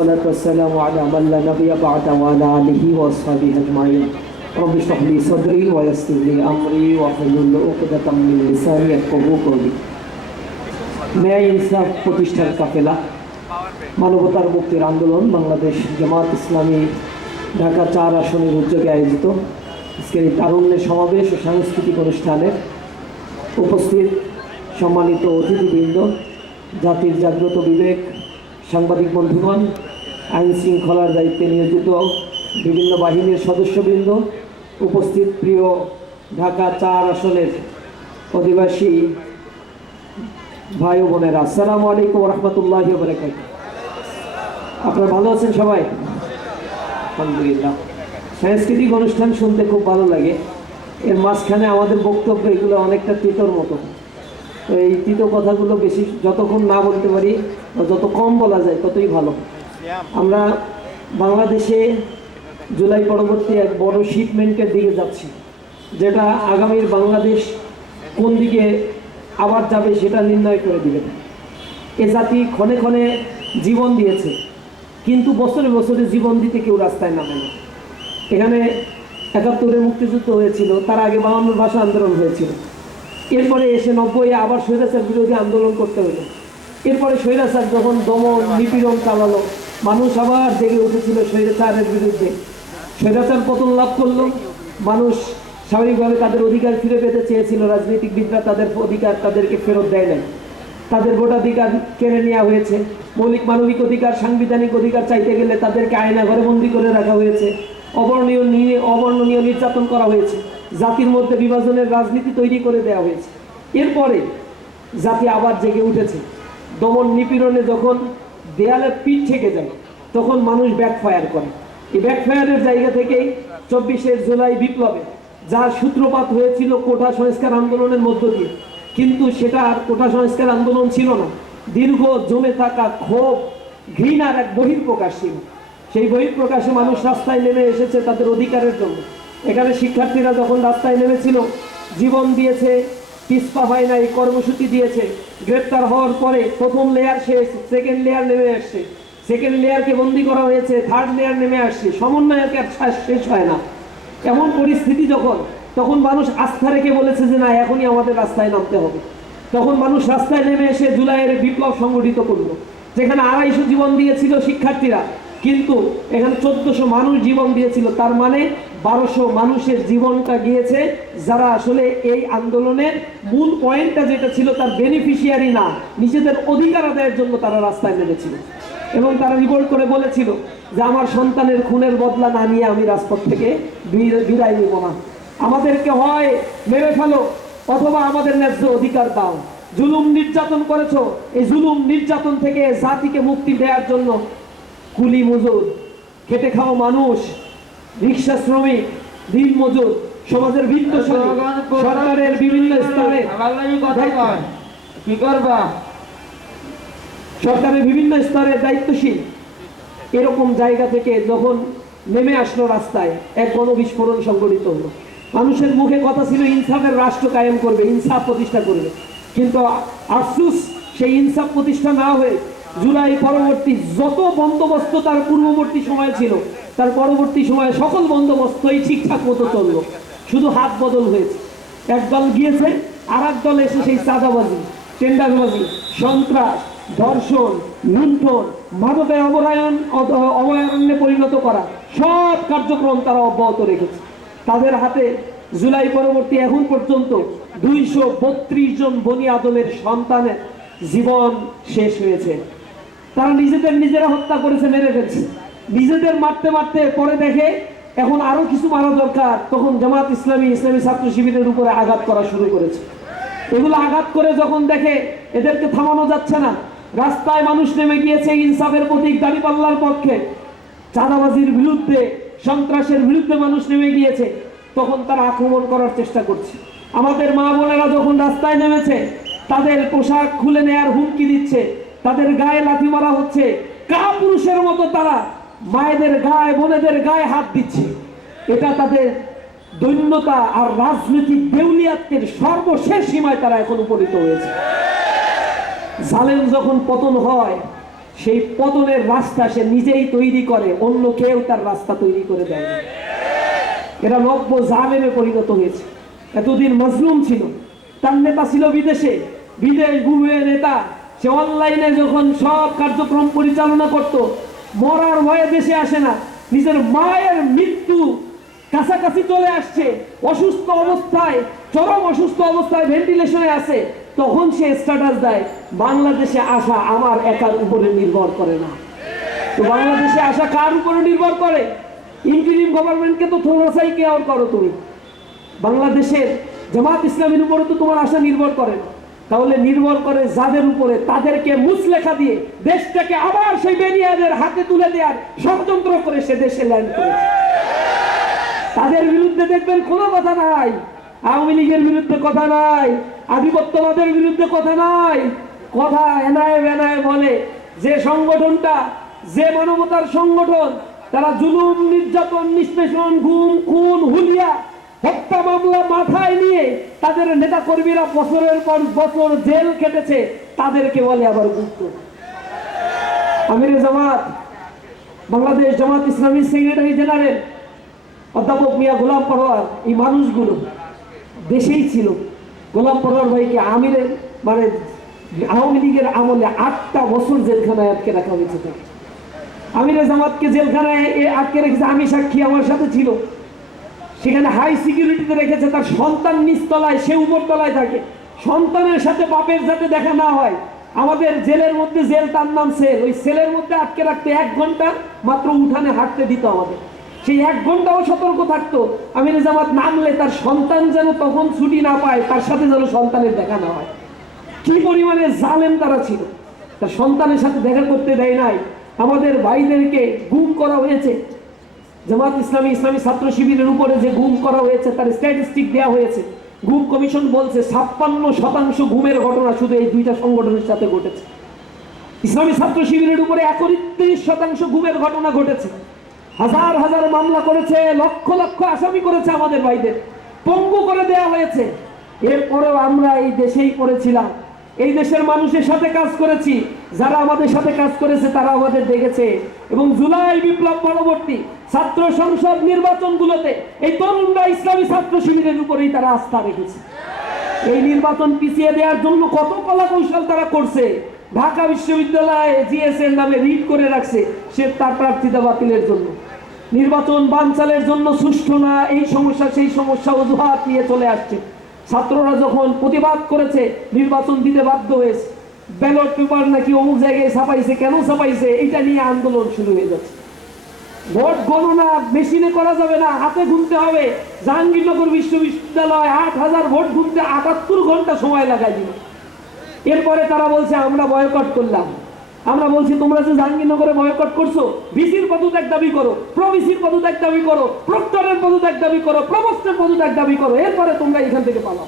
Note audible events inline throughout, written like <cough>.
والصلاة والسلام على من لا نبي بعد وعلى آله وأصحابه أجمعين رب اشرح لي صدري ويسر لي أمري واحلل عقدة من لساني يفقهوا قولي ন্যায় ইনসাফ প্রতিষ্ঠার কাফেলা মানবতার মুক্তির আন্দোলন বাংলাদেশ জামাত ইসলামী ঢাকা চার আসনের উদ্যোগে আয়োজিত আজকের এই তারুণ্যের সমাবেশ ও সাংস্কৃতিক অনুষ্ঠানে উপস্থিত সম্মানিত অতিথিবৃন্দ জাতির জাগ্রত বিবেক সাংবাদিক বন্ধুগণ আইন শৃঙ্খলার দায়িত্বে নিয়োজিত বিভিন্ন বাহিনীর সদস্যবৃন্দ উপস্থিত প্রিয় ঢাকা চার আসনের অধিবাসী ভাই ও বোনেরা। আসসালামু আলাইকুম রহমতুল্লাহ আপনারা ভালো আছেন সবাই? আলহামদুলিল্লাহ। সাংস্কৃতিক অনুষ্ঠান শুনতে খুব ভালো লাগে। এর মাঝখানে আমাদের বক্তব্য এগুলো অনেকটা তিতর মতো। এই তিতো কথাগুলো বেশি যতক্ষণ না বলতে পারি যত কম বলা যায় ততই ভালো। আমরা বাংলাদেশে জুলাই পরবর্তী এক বড় শিপমেন্টের দিকে যাচ্ছি, যেটা আগামীর বাংলাদেশ কোন দিকে আবার যাবে সেটা নির্ণয় করে দিবে। এ জাতি ক্ষণে ক্ষণে জীবন দিয়েছে, কিন্তু বছরে বছরে জীবন দিতে কেউ রাস্তায় নামে না। এখানে একাত্তরে মুক্তিযুদ্ধ হয়েছিল, তার আগে বাউন্ন ভাষা আন্দোলন হয়েছিল। এরপরে এসে নব্বই আবার স্বৈরাচার বিরোধী আন্দোলন করতে হলো। এরপরে স্বৈরাচার যখন দমন, নিপীড়ন চালালো মানুষ আবার জেগে উঠেছিল স্বৈরাচারের বিরুদ্ধে। স্বৈরাচার পতন লাভ করল। মানুষ স্বাভাবিকভাবে তাদের অধিকার ফিরে পেতে চেয়েছিল। রাজনৈতিকবিদরা তাদের অধিকার তাদেরকে ফেরত দেয় নাই। তাদের ভোটাধিকার কেড়ে নেওয়া হয়েছে। মৌলিক মানবিক অধিকার, সাংবিধানিক অধিকার চাইতে গেলে তাদেরকে আয়না ঘরে বন্দি করে রাখা হয়েছে। অবর্ণীয় নি- অবর্ণনীয় নির্যাতন করা হয়েছে। জাতির মধ্যে বিভাজনের রাজনীতি তৈরি করে দেওয়া হয়েছে। এরপরে জাতি আবার জেগে উঠেছে। দমন নিপীড়নে যখন দেয়ালে পিঠ থেকে যায়, তখন মানুষ ব্যাকফায়ার করে। এই ব্যাকফায়ারের জায়গা থেকেই চব্বিশে জুলাই বিপ্লবে যার সূত্রপাত হয়েছিল কোটা সংস্কার আন্দোলনের মধ্য দিয়ে। কিন্তু সেটা আর কোটা সংস্কার আন্দোলন ছিল না। দীর্ঘ জমে থাকা ক্ষোভ, ঘৃণার এক বহির্প্রকাশ ছিল। সেই বহির্প্রকাশে মানুষ রাস্তায় নেমে এসেছে তাদের অধিকারের জন্য। এখানে শিক্ষার্থীরা যখন রাস্তায় নেমেছিল, জীবন দিয়েছে পিসপা হয় নাই কর্মসূচি দিয়েছে। গ্রেপ্তার হওয়ার পরে প্রথম লেয়ার শেষ সেকেন্ড লেয়ার নেমে আসছে। সেকেন্ড লেয়ারকে বন্দি করা হয়েছে থার্ড লেয়ার নেমে আসছে। সমন্বয়কে আর শেষ- শেষ হয় না। এমন পরিস্থিতি যখন, তখন মানুষ আস্থা রেখে বলেছে যে না, এখনই আমাদের রাস্তায় নামতে হবে। তখন মানুষ রাস্তায় নেমে এসে জুলাইয়ের বিপ্লব সংগঠিত করল। যেখানে আড়াইশো জীবন দিয়েছিল শিক্ষার্থীরা। কিন্তু এখানে চোদ্দশো মানুষ জীবন দিয়েছিল। তার মানে বারোশো মানুষের জীবনটা গিয়েছে যারা আসলে এই আন্দোলনের মূল পয়েন্টটা যেটা ছিল তার বেনিফিশিয়ারি না, নিজেদের অধিকার আদায়ের জন্য তারা রাস্তায় নেমেছিল। এবং তারা রিপোর্ট করে বলেছিল যে, আমার সন্তানের খুনের বদলা না নিয়ে আমি রাজপথ থেকে বিদায় নিব না। আমাদেরকে হয় মেরে ফেলো অথবা আমাদের ন্যায্য অধিকার দাও। জুলুম নির্যাতন করেছ, এই জুলুম নির্যাতন থেকে জাতিকে মুক্তি দেওয়ার জন্য কুলি মজুর খেটে খাওয়া মানুষ রিক্সা শ্রমিক দিন মজুর সমাজের বৃত্ত সরকারের বিভিন্ন স্তরে। কয় কি করবা? সরকারের বিভিন্ন স্তরে দায়িত্বশীল। এরকম জায়গা থেকে যখন নেমে আসলো রাস্তায় এক গণবিস্ফোরণ সংঘটিত হলো। মানুষের মুখে কথা ছিল ইনসাফের রাষ্ট্র কায়েম করবে ইনসাফ প্রতিষ্ঠা করবে। কিন্তু আফসুস সেই ইনসাফ প্রতিষ্ঠা না হয়ে জুলাই পরবর্তী যত বন্দোবস্ত তার পূর্ববর্তী সময় ছিল, তার পরবর্তী সময়ে সকল বন্দোবস্তই ঠিকঠাক মতো চলল। শুধু হাত বদল হয়েছে। এক দল গিয়েছে আর এক দল এসে সেই চাঁদাবাজি, টেন্ডারবাজি, সন্ত্রাস, ধর্ষণ, লুণ্ঠন মাদকের অবরায়ন অ- অভয়ারণ্যে পরিণত করা সব কার্যক্রম তারা অব্যাহত রেখেছে। তাদের হাতে জুলাই পরবর্তী এখন পর্যন্ত দুইশো বত্রিশ জন বনি আদমের সন্তানের জীবন শেষ হয়েছে। তারা নিজেদের নিজেরা হত্যা করেছে, মেরে ফেলছে। নিজেদের মারতে মারতে পরে দেখে এখন আরও কিছু মারা দরকার, তখন জামাত ইসলামী ইসলামী ছাত্র শিবিরের উপরে আঘাত করা শুরু করেছে। এগুলো আঘাত করে যখন দেখে এদেরকে থামানো যাচ্ছে না, রাস্তায় মানুষ নেমে গিয়েছে ইনসাফের প্রতীক, দাঁড়িপাল্লার পক্ষে। চাঁদাবাজির বিরুদ্ধে, সন্ত্রাসের বিরুদ্ধে মানুষ নেমে গিয়েছে, তখন তারা আক্রমণ করার চেষ্টা করছে। আমাদের মা বোনেরা যখন রাস্তায় নেমেছে, তাদের পোশাক খুলে নেয়ার হুমকি দিচ্ছে তাদের গায়ে লাথি মারা হচ্ছে। কা পুরুষের মতো তারা মায়েদের গায়ে, বোনেদের গায়ে হাত দিচ্ছে। এটা তাদের দৈন্যতা আর রাজনৈতিক দেউলিয়াত্বের সর্বশেষ সীমায় তারা এখন উপনীত হয়েছে। জালেম যখন পতন হয়, সেই পতনের রাস্তা সে নিজেই তৈরি করে, অন্য কেউ তার রাস্তা তৈরি করে দেয়। এরা নব্য জালেমে পরিণত হয়েছে। এতদিন মজলুম ছিল। তার নেতা ছিল বিদেশে। বিদেশ ঘুরে নেতা। সে অনলাইনে যখন সব কার্যক্রম পরিচালনা করত, মরার ভয়ে দেশে আসে না। নিজের মায়ের মৃত্যু কাছাকাছি চলে আসছে। অসুস্থ অবস্থায়, চরম অসুস্থ অবস্থায় ভেন্টিলেশনে আছে। তখন সে স্ট্যাটাস দেয়, বাংলাদেশে আসা আমার একার উপরে নির্ভর করে না। তো বাংলাদেশে আসা কার উপরে নির্ভর করে? ইন্টারিম গভর্নমেন্টকে তো থোড়াসাই কেয়ার করো তুমি। বাংলাদেশের জামাত ইসলামের উপরে তো তোমার আশা নির্ভর করে না। তাহলে নির্ভর করে যাদের উপরে, তাদেরকে মুসলেখা দিয়ে দেশটাকে আবার সেই বেনিয়াদের হাতে তুলে দেওয়ার ষড়যন্ত্র করে সে দেশে ল্যান্ড করেছে। তাদের বিরুদ্ধে দেখবেন কোনো কথা নাই। আওয়ামী লীগের বিরুদ্ধে কথা নাই। আধিপত্যবাদের বিরুদ্ধে কথা নাই। কথা এনায় বেনায় বলে যে সংগঠনটা, যে মানবতার সংগঠন, তারা জুলুম, নির্যাতন, নিষ্পেষণ গুম খুন, হুলিয়া হত্যা মামলা মাথায় নিয়ে তাদের নেতা কর্মীরা বছরের পর বছর জেল কেটেছে, তাদেরকে বলে আবার গুপ্ত আমির জামাত, বাংলাদেশ জামাত ইসলামী সেক্রেটারি জেনারেল, অধ্যাপক মিয়া গোলাম পরোয়ার, এই মানুষগুলো দেশেই ছিল। গোলাম পরোয়ার ভাইকে আমিরের মানে আওয়ামী লীগের আমলে আটটা বছর জেলখানায় আটকে রাখা হয়েছে আমিরে জামাতকে জেলখানায় আটকে রেখেছে, আমি সাক্ষী আমার সাথে ছিল। সেখানে হাই সিকিউরিটিতে রেখেছে, তার সন্তান নিচতলায়, সে উপরতলায় থাকে। সন্তানের সাথে বাপের যাতে দেখা না হয়, আমাদের জেলের মধ্যে জেল তার নাম সেল। ওই সেলের মধ্যে আটকে রাখতে এক ঘণ্টা মাত্র উঠানে হাঁটতে দিত আমাদের। সেই এক ঘন্টাও সতর্ক থাকতো। আমির জামাত নামলে তার সন্তান যেন তখন ছুটি না পায়, তার সাথে যেন সন্তানের দেখা না হয়। কি পরিমাণে জালেম তারা ছিল। তার সন্তানের সাথে দেখা করতে দেয় নাই। আমাদের ভাইদেরকে গুম করা হয়েছে। জামাত ইসলামী ইসলামী ছাত্র শিবিরের উপরে যে গুম করা হয়েছে, তার স্ট্যাটিস্টিক দেওয়া হয়েছে। গুম কমিশন বলছে, ছাপ্পান্ন শতাংশ ঘুমের ঘটনা শুধু এই দুইটা সংগঠনের সাথে ঘটেছে। ইসলামী ছাত্র শিবিরের উপরে একত্রিশ শতাংশ ঘুমের ঘটনা ঘটেছে। হাজার হাজার মামলা করেছে, লক্ষ লক্ষ আসামি করেছে আমাদের ভাইদের। পঙ্গু করে দেওয়া হয়েছে। এরপরেও আমরা এই দেশেই পড়েছিলাম। এই দেশের মানুষের সাথে কাজ করেছি, যারা আমাদের সাথে কাজ করেছে, তারা আমাদের দেখেছে। এবং জুলাই বিপ্লব পরবর্তী ছাত্র সংসদ নির্বাচনগুলোতে এই তরুণরা ইসলামী ছাত্র শিবিরের উপরেই তারা আস্থা রেখেছে। এই নির্বাচন পিছিয়ে দেওয়ার জন্য কত কলা কৌশল তারা করছে, ঢাকা বিশ্ববিদ্যালয়ে জিএস এর নামে রিট করে রাখছে, সে তার প্রার্থিতা বাতিলের জন্য। নির্বাচন বানচালের জন্য সুষ্ঠু না, এই সমস্যা, সেই সমস্যা অজুহাত নিয়ে চলে আসছে। ছাত্ররা যখন প্রতিবাদ করেছে, নির্বাচন দিতে বাধ্য হয়েছে ব্যালট পেপার নাকি অমুক জায়গায় ছাপাইছে, কেন ছাপাইছে এটা নিয়ে আন্দোলন শুরু হয়ে যাচ্ছে। ভোট গণনা মেশিনে করা যাবে না, হাতে গুনতে হবে। জাহাঙ্গীরনগর বিশ্ববিদ্যালয় আট হাজার ভোট গুনতে আটাত্তর ঘণ্টা সময় লাগাই দিল। এরপরে তারা বলছে, আমরা বয়কট করলাম। আমরা বলছি, তোমরা যে জাহাঙ্গীরনগরে বয়কট করছ, বিসির পদত্যাগ দাবি করো, প্রবিসির পদত্যাগ দাবি করো, প্রক্টরের পদত্যাগ দাবি করো প্রবস্তের পদত্যাগ দাবি করো, এরপরে তোমরা এখান থেকে পালাও।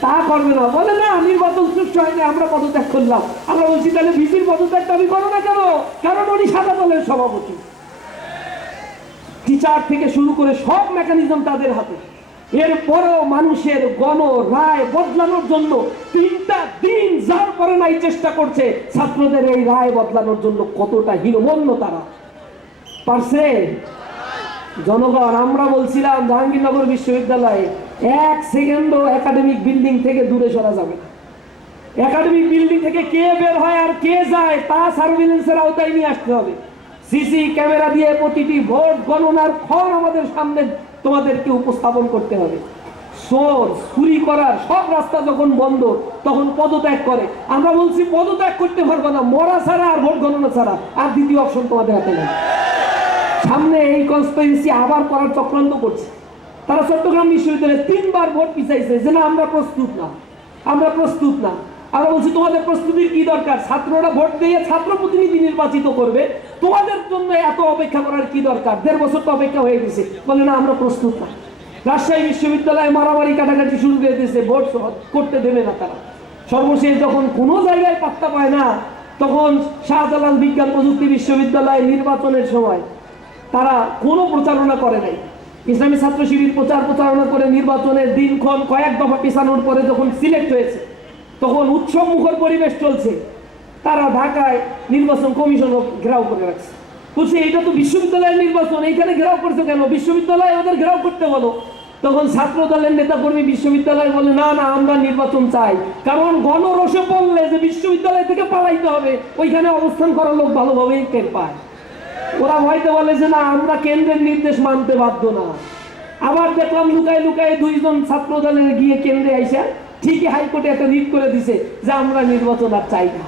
তা করবে না। বলে, না, নির্বাচন সুষ্ঠু হয়নি, আমরা পদত্যাগ করলাম। আমরা বলছি, তাহলে বিসির পদত্যাগ দাবি করো না কেন? কারণ উনি সাদা দলের সভাপতি। টিচার থেকে শুরু করে সব মেকানিজম তাদের হাতে। এরপরেও মানুষের গণ রায় বদলানোর জন্য তিনটা দিন যার পরে নাই চেষ্টা করছে, ছাত্রদের এই রায় বদলানোর জন্য কতটা হীনমন্য তারা। পারছে? জনগণ, আমরা বলছিলাম জাহাঙ্গীরনগর বিশ্ববিদ্যালয়ে এক সেকেন্ডও একাডেমিক বিল্ডিং থেকে দূরে সরা যাবে না। একাডেমিক বিল্ডিং থেকে কে বের হয় আর কে যায়, তা সার্ভিলেন্সের আওতায় নিয়ে আসতে হবে। সিসি ক্যামেরা দিয়ে প্রতিটি ভোট গণনার ক্ষণ আমাদের সামনে তোমাদেরকে উপস্থাপন করতে হবে। সোর চুরি করার সব রাস্তা যখন বন্ধ, তখন পদত্যাগ করে। আমরা বলছি, পদত্যাগ করতে পারব না। মরা ছাড়া আর ভোট গণনা ছাড়া আর দ্বিতীয় অপশন তোমাদের হাতে নেই। সামনে এই কনস্পিরেসি আবার করার চক্রান্ত করছে। তারা চট্টগ্রাম বিশ্ববিদ্যালয়ে তিনবার ভোট পিছাইছে যে না, আমরা প্রস্তুত না। আমরা প্রস্তুত না। আমরা বলছি, তোমাদের প্রস্তুতির কি দরকার? ছাত্ররা ভোট দিয়ে ছাত্র প্রতিনিধি নির্বাচিত করবে। তোমাদের জন্য এত অপেক্ষা করার কি দরকার? দেড় বছর তো অপেক্ষা হয়ে গেছে। বলে, না, আমরা প্রস্তুত না। রাজশাহী বিশ্ববিদ্যালয়ে মারামারি কাটাকাটি শুরু করে দিয়েছে। ভোট করতে দেবে না তারা। সর্বশেষ যখন কোনো জায়গায় পাত্তা পায় না, তখন শাহজালাল বিজ্ঞান প্রযুক্তি বিশ্ববিদ্যালয়ে নির্বাচনের সময় তারা কোনো প্রচারণা করে নাই। ইসলামী ছাত্র শিবির প্রচার প্রচারণা করে নির্বাচনের দিনক্ষণ কয়েক দফা পিছানোর পরে যখন সিলেক্ট হয়েছে তখন উৎসব মুখর পরিবেশ চলছে। তারা ঢাকায় নির্বাচন কমিশন ঘেরাও করে রাখছে। বলছে এটা তো বিশ্ববিদ্যালয়ের নির্বাচন, এইখানে ঘেরাও করছে কেন? বিশ্ববিদ্যালয় ওদের ঘেরাও করতে বলো। তখন ছাত্র দলের নেতা কর্মী বিশ্ববিদ্যালয় বলে, না না, আমরা নির্বাচন চাই। কারণ গণরসে পড়লে যে বিশ্ববিদ্যালয় থেকে পালাইতে হবে, ওইখানে অবস্থান করার লোক ভালোভাবেই টের পায়। ওরা হয়তো বলে যে, না, আমরা কেন্দ্রের নির্দেশ মানতে বাধ্য না। আবার দেখলাম লুকায় লুকায় দুইজন ছাত্র দলের গিয়ে কেন্দ্রে আইসা ঠিকই হাইকোর্টে একটা রিট করে দিছে যে আমরা নির্বাচন আর চাই না।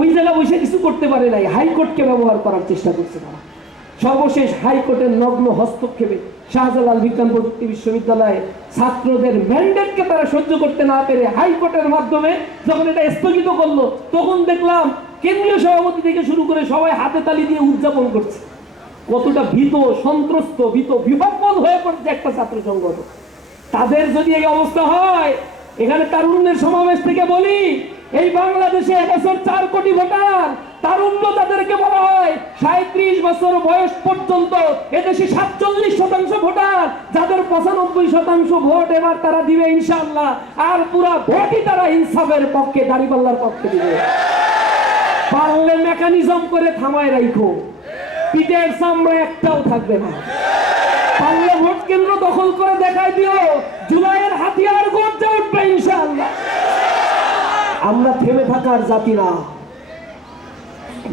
ওই জায়গা বসে কিছু করতে পারে নাই হাইকোর্টকে ব্যবহার করার চেষ্টা করছে তারা। সর্বশেষ হাইকোর্টের নগ্ন হস্তক্ষেপে শাহজালাল বিজ্ঞান প্রযুক্তি বিশ্ববিদ্যালয়ে ছাত্রদের ম্যান্ডেটকে তারা সহ্য করতে না পেরে হাইকোর্টের মাধ্যমে যখন এটা স্থগিত করল, তখন দেখলাম কেন্দ্রীয় সভাপতি থেকে শুরু করে সবাই হাতে তালি দিয়ে উদযাপন করছে। কতটা ভীত, সন্ত্রস্ত, ভীত বিভ্রান্ত হয়ে পড়ছে একটা ছাত্র সংগঠন। তাদের যদি এই অবস্থা হয়, এখানে তারুণ্যের সমাবেশ থেকে বলি, এই বাংলাদেশে এবছর চার কোটি ভোটার, তারুণ্য তাদেরকে বলা হয় সাঁত্রিশ বছর বয়স পর্যন্ত এদেশে সাতচল্লিশ শতাংশ ভোটার, যাদের পঁচানব্বই শতাংশ ভোট এবার তারা দিবে ইনশাল্লাহ আর পুরা ভোটই তারা ইনসাফের পক্ষে, দাঁড়িপাল্লার পক্ষে দিবে। পারলে মেকানিজম করে থামায় রাখো পিঠের সামনে একটাও থাকবে না। পারলে ভোট কেন্দ্র দখল করে জুলাইয়ের হাতিয়ার গর্জে উঠবে আমরা থেমে থাকার জাতি না।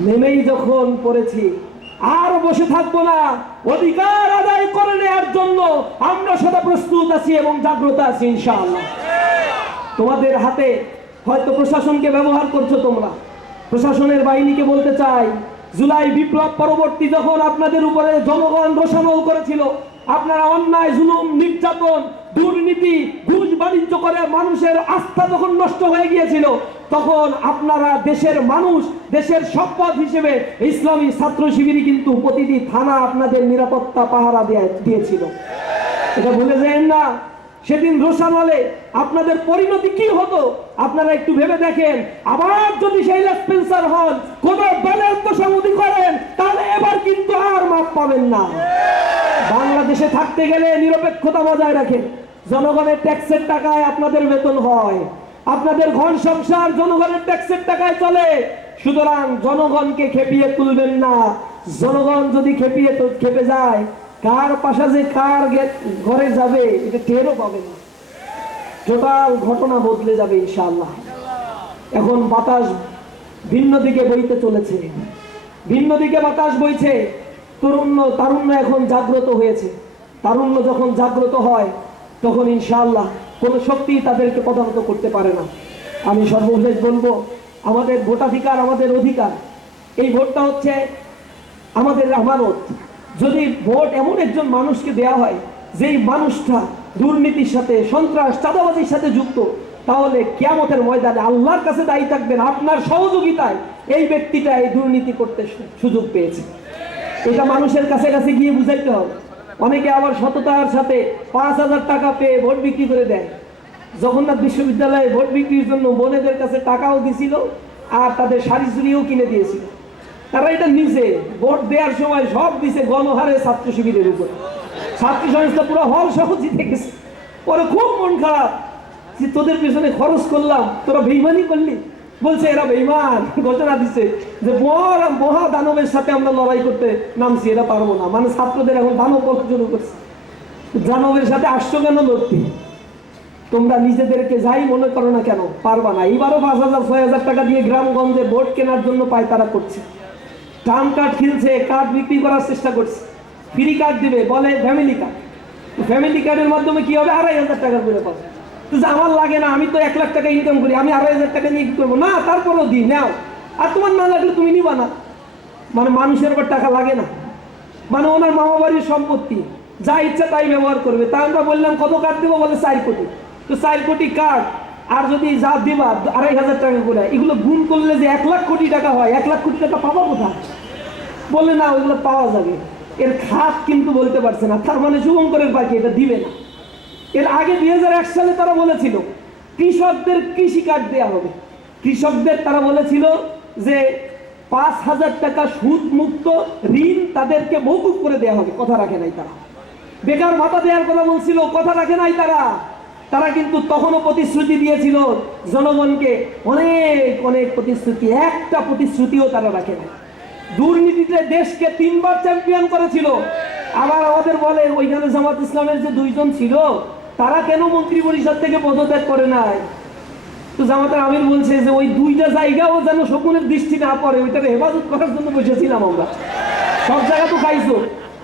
নেমেই যখন পড়েছি, আর বসে থাকব না। অধিকার আদায় করে নেওয়ার জন্য আমরা সদা প্রস্তুত আছি এবং জাগ্রত আছি ইনশাআল্লাহ। তোমাদের হাতে হয়তো প্রশাসনকে ব্যবহার করছ তোমরা। প্রশাসনের বাহিনীকে বলতে চাই, জুলাই বিপ্লব পরবর্তী যখন আপনাদের উপরে জনগণ রোষানল করেছিল আপনারা অন্যায়, জুলুম, নির্যাতন, দুর্নীতি, ঘুষ বাণিজ্য করে মানুষের আস্থা যখন নষ্ট হয়ে গিয়েছিল, তখন আপনারা দেশের মানুষ, দেশের সম্পদ হিসেবে ইসলামী ছাত্র শিবিরই কিন্তু প্রতিটি থানা আপনাদের নিরাপত্তা পাহারা দিয়ে- দিয়েছিল। এটা ভুলে যাবেন না। সেদিন রোশানলে আপনাদের পরিণতি কি হতো? আপনারা একটু ভেবে দেখেন। আবার যদি সেই স্পেন্সার হন, কোন দলের তোষামতি করেন, তাহলে এবার কিন্তু আর মাপ পাবেন না। বাংলাদেশে থাকতে গেলে নিরপেক্ষতা বজায় রাখেন। জনগণের ট্যাক্সের টাকায় আপনাদের বেতন হয়। আপনাদের ঘর সংসার জনগণের ট্যাক্সের টাকায় চলে। সুতরাং জনগণকে খেপিয়ে তুলবেন না। জনগণ যদি খেপিয়ে তো খেপে যায় কার পাশা যে কার ঘরে যাবে, এটা টেরও পাবে না। টোটাল ঘটনা বদলে যাবে ইনশাআল্লাহ। এখন বাতাস ভিন্ন দিকে বইতে চলেছে। ভিন্ন দিকে বাতাস বইছে। তরুণ্য, তারুণ্য এখন জাগ্রত হয়েছে। তারুণ্য যখন জাগ্রত হয়, তখন ইনশাআল্লাহ কোনো শক্তি তাদেরকে পদান্ত করতে পারে না। আমি সর্বশেষ বলব, আমাদের ভোটাধিকার আমাদের অধিকার। এই ভোটটা হচ্ছে আমাদের আমানত। যদি ভোট এমন একজন মানুষকে দেয়া হয়, যেই মানুষটা দুর্নীতির সাথে, সন্ত্রাস, চাঁদাবাজির সাথে যুক্ত, তাহলে কিয়ামতের ময়দানে আল্লাহর কাছে দায়ী থাকবেন, আপনার সহযোগিতায় এই ব্যক্তিটা এই দুর্নীতি করতে সুযোগ পেয়েছে। এটা মানুষের কাছে কাছে গিয়ে বুঝাইতে হবে। অনেকে আবার সততার সাথে পাঁচ হাজার টাকা পেয়ে ভোট বিক্রি করে দেয়। জগন্নাথ বিশ্ববিদ্যালয়ে ভোট বিক্রির জন্য বোনেদের কাছে টাকাও দিছিল আর তাদের শাড়ি চুড়িও কিনে দিয়েছিল। তারা এটা নিজে ভোট দেওয়ার সময় সব দিছে গণহারে ছাত্র শিবিরের উপর। ছাত্রী সংস্থা পুরো হল সহ জিতে গেছে। পরে খুব মন খারাপ যে তোদের পেছনে খরচ করলাম, তোরা বেইমানি করলি? বলছে, এরা বেইমান। <laughs> ঘোষণা দিছে যে মহা মহা দানবের সাথে আমরা লড়াই করতে নামছি, এরা পারব না। মানে ছাত্রদের এখন দানব শুরু করছে। দানবের সাথে আসছো কেন লড়তে? তোমরা নিজেদেরকে যাই মনে করো না কেন, পারবা না। এইবারও পাঁচ হাজার, ছয় হাজার টাকা দিয়ে গ্রামগঞ্জে ভোট কেনার জন্য পায়তারা করছে। ট্রাম কার্ড কিনছে, কার্ড বিক্রি করার চেষ্টা করছে। ফ্রি কার্ড দিবে, বলে ফ্যামিলি কার্ড ফ্যামিলি কার্ডের মাধ্যমে কি হবে? আড়াই হাজার টাকা করে পাবে। তো যে আমার লাগে না, আমি তো এক লাখ টাকা ইনকাম করি, আমি আড়াই হাজার টাকা নিয়ে করব? না, তারপরেও দিই, নাও। আর তোমার না লাগলে তুমি নিবা না। মানে মানুষের উপর টাকা লাগে না। মানে ওনার মামা বাড়ির সম্পত্তি, যা ইচ্ছা তাই ব্যবহার করবে। তা আমরা বললাম, কত কার্ড দেবো? বলে চার কোটি। তো চার কোটি কার্ড, আর যদি যা দিবা, আড়াই হাজার টাকা করে, এগুলো গুণ করলে যে এক লাখ কোটি টাকা হয়, এক লাখ কোটি টাকা পাবো কোথায়? বলে না, ওইগুলো পাওয়া যাবে। এর খাত কিন্তু বলতে পারছে না। তার মানে শুভঙ্করের বাকি এটা দিবে না। এর আগে দুই হাজার এক সালে তারা বলেছিল, কৃষকদের কৃষি কার্ড দেওয়া হবে। কৃষকদের তারা বলেছিল যে পাঁচ হাজার টাকা সুদ মুক্ত ঋণ তাদেরকে মৌকুব করে দেওয়া হবে। কথা রাখে নাই তারা। বেকার ভাতা দেওয়ার কথা বলছিল, কথা রাখে নাই তারা। তারা কিন্তু তখনও প্রতিশ্রুতি দিয়েছিল, জনগণকে অনেক অনেক প্রতিশ্রুতি, একটা প্রতিশ্রুতিও তারা রাখে না দুর্নীতিতে দেশকে তিনবার চ্যাম্পিয়ন করেছিল। আবার আমাদের বলে, ওইখানে জামাত ইসলামের যে দুইজন ছিল, তারা কেন মন্ত্রী পরিষদ থেকে পদত্যাগ করে নাই? তো জামাতের আমির বলছে যে, ওই দুইটা জায়গাও যেন শকুনের দৃষ্টি না পড়ে, ওইটাকে হেফাজত করার জন্য বসেছিলাম আমরা। সব জায়গা তো খাইছো।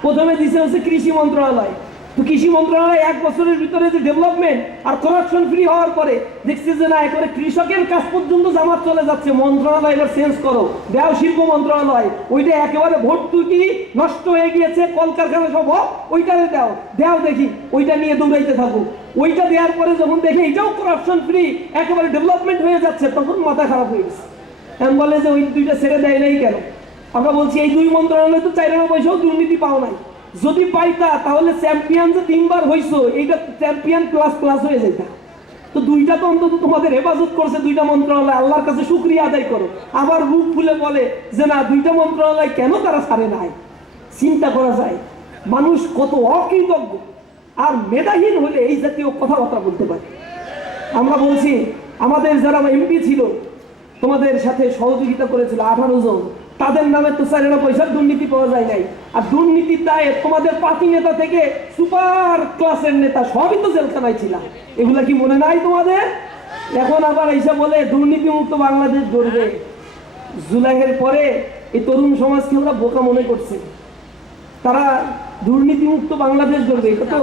প্রথমে দিছে হচ্ছে কৃষি মন্ত্রণালয়। তো কৃষি মন্ত্রণালয় এক বছরের ভিতরে যে ডেভেলপমেন্ট আর করাপশন ফ্রি হওয়ার পরে দেখছি যে না, একবারে কৃষকের কাজ পর্যন্ত জামাত চলে যাচ্ছে। মন্ত্রণালয় এবার চেঞ্জ করো। দেও শিল্প মন্ত্রণালয়, ওইটা একেবারে ভর্তুকি নষ্ট হয়ে গিয়েছে, কলকারখানা সব ওইটারে দাও। দেও দেখি, ওইটা নিয়ে দৌড়াইতে থাকুক। ওইটা দেওয়ার পরে যখন দেখে এটাও করাপশন ফ্রি একেবারে ডেভেলপমেন্ট হয়ে যাচ্ছে, তখন মাথা খারাপ হয়ে গেছে। এম বলে যে ওই দুইটা ছেড়ে দেয় নাই কেন? আমরা বলছি, এই দুই মন্ত্রণালয় তো চাইরানো পয়সাও দুর্নীতি পাও নাই। যদি পাইতা, তাহলে চ্যাম্পিয়ন যে তিনবার হইছো, এইটা চ্যাম্পিয়ন ক্লাস ক্লাস হয়ে যেতা তো দুইটা তো অন্তত তোমাদের হেফাজত করছে, দুইটা মন্ত্রণালয়। আল্লাহর কাছে শুক্রিয়া আদায় করো। আবার মুখ খুলে বলে যে, না, দুইটা মন্ত্রণালয় কেন তারা ছাড়ে নাই? চিন্তা করা যায়। মানুষ কত অকৃতজ্ঞ। আর মেধাহীন হলে এই জাতীয় কথাবার্তা বলতে পারে। আমরা বলছি, আমাদের যারা এমপি ছিল, তোমাদের সাথে সহযোগিতা করেছিল আঠারো জন। তাদের নামে তো চারেনা পয়সার দুর্নীতি পাওয়া যায় নাই। আর দুর্নীতির দায়ে তোমাদের পার্টি নেতা থেকে সুপার ক্লাসের নেতা সবই তো জেলখানায় ছিলাম। এগুলা কি মনে নাই তোমাদের? এখন আবার এইসব বলে দুর্নীতি মুক্ত বাংলাদেশ গড়বে। জুলাইয়ের পরে এই তরুণ সমাজকে ওরা বোকা মনে করছে। তারা দুর্নীতিমুক্ত বাংলাদেশ গড়বে, এটা তো